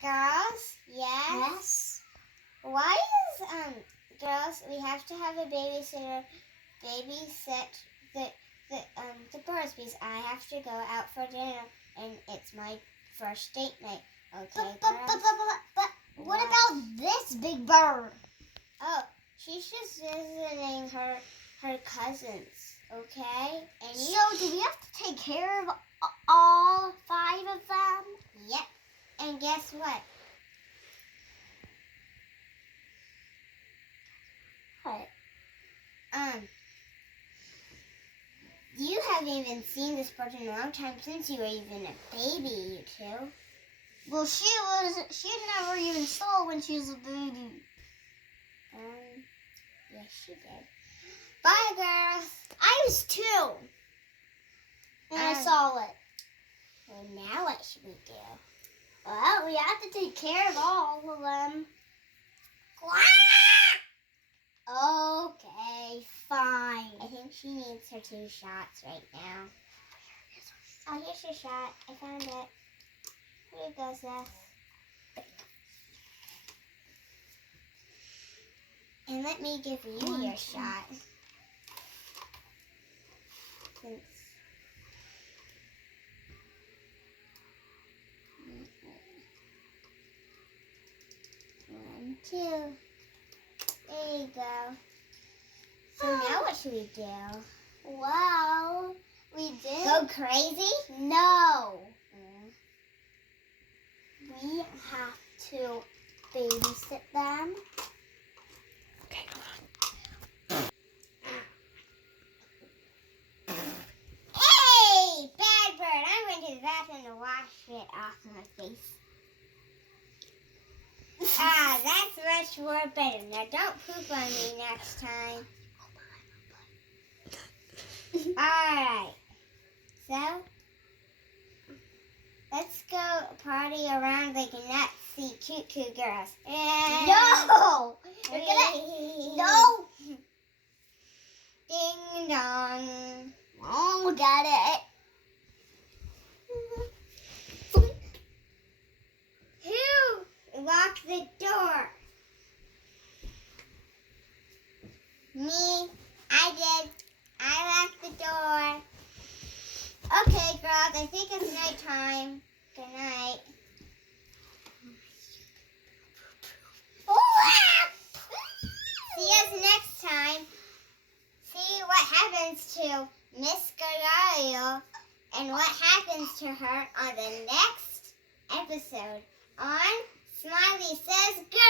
Girls, yes. Why is girls? We have to have a babysitter babysit the birds because I have to go out for dinner and it's my first date night. Okay, but what about this big bird? Oh, she's just visiting her cousins. Okay, and so do we have to take care of all 5 of them? Yep. And guess what? What? You haven't even seen this bird in a long time since you were even a baby, you two. Well, she never even saw when she was a baby. Yes, she did. Bye, girls. I was 2. And I saw it. Well, now what should we do? Well, we have to take care of all of them. Okay, fine. I think she needs her 2 shots right now. Oh, here's your shot. I found it. Here you go, Seth. And let me give you your shot. Since 1, 2. There you go. So now what should we do? Well, we did. Go crazy? No. We have to babysit them. Okay, come on. Hey, bad bird! I went to the bathroom to wash it off my face. That's much more better. Now don't poop on me next time. Alright. So, let's go party around like Nazi cute girls. No! We're gonna... No! Ding dong. Oh, got it. Who locked the door? Me. I did. I locked the door. Okay, girls. I think it's nighttime. Good night. See us next time. See what happens to Miss Gargario and what happens to her on the next episode on Smiley Says Go!